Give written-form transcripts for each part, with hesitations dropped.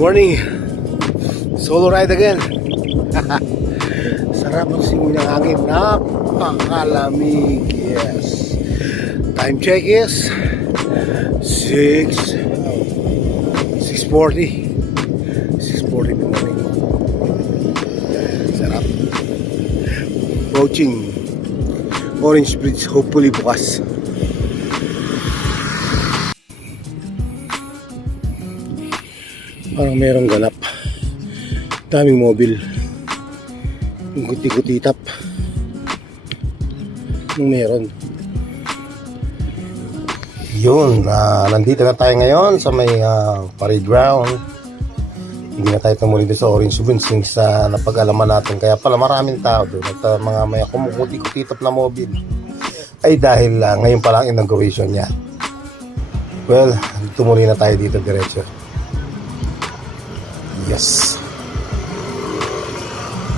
Morning, solo ride again. Sarap ang simoy ng hangin, napakalamig. Yes. Time check is 6:40 in the morning. Sarap. Approaching Orange Bridge, hopefully bukas. Parang merong ganap. Daming mobile. Yung kuti-kutitap. Yung meron. Yun. Nandito na tayo ngayon sa may parade ground. Hindi na tayo tumuli doon sa Orange Bridge since napag-alaman natin. Kaya pala maraming tao doon. At mga may kumukuti-kutitap na mobile. Ay dahil ngayon pa lang inauguration niya. Well, tumuli na tayo dito diretso. Yes.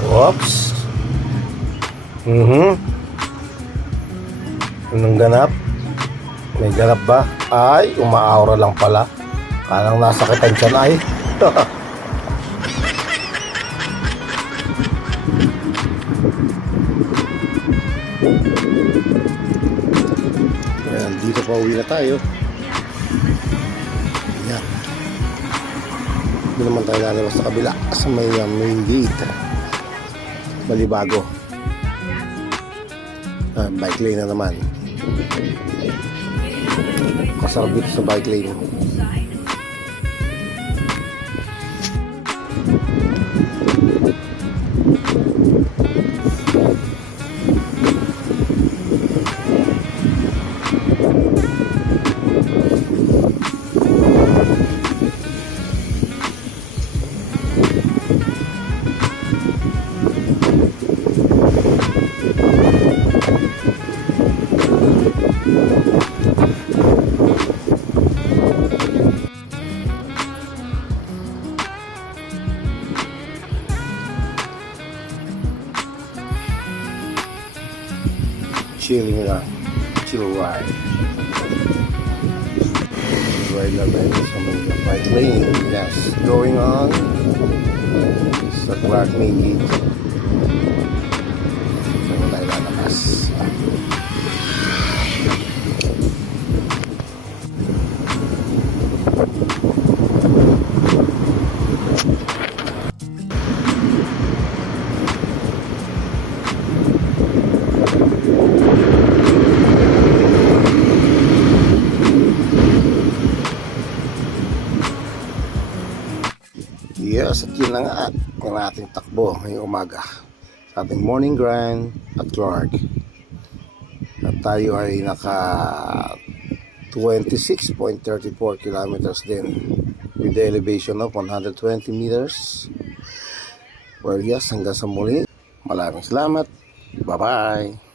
Oops. Anong ganap? May ganap ba? Ay, umaaura lang pala. Kanang nasakitan siya na ay. Ayan, dito pa uwi na tayo. Ayan. Hindi naman tayo lalabas sa kabila sa may main gate. Balibago. Bike lane na naman. Kasarap dito sa bike lane. Chilling lang. Chill ride. Ride na tayo sa mga bike lane. Yes. Going on sa Clark Main Gate. Saan tayo lalakas? Yes, at yun na nga ang ating takbo ngayong umaga sa ating morning grind at Clark. At tayo ay naka 26.34 kilometers din with the elevation of 120 meters. Well, yes, hanggang sa muli. Maraming salamat. Bye-bye.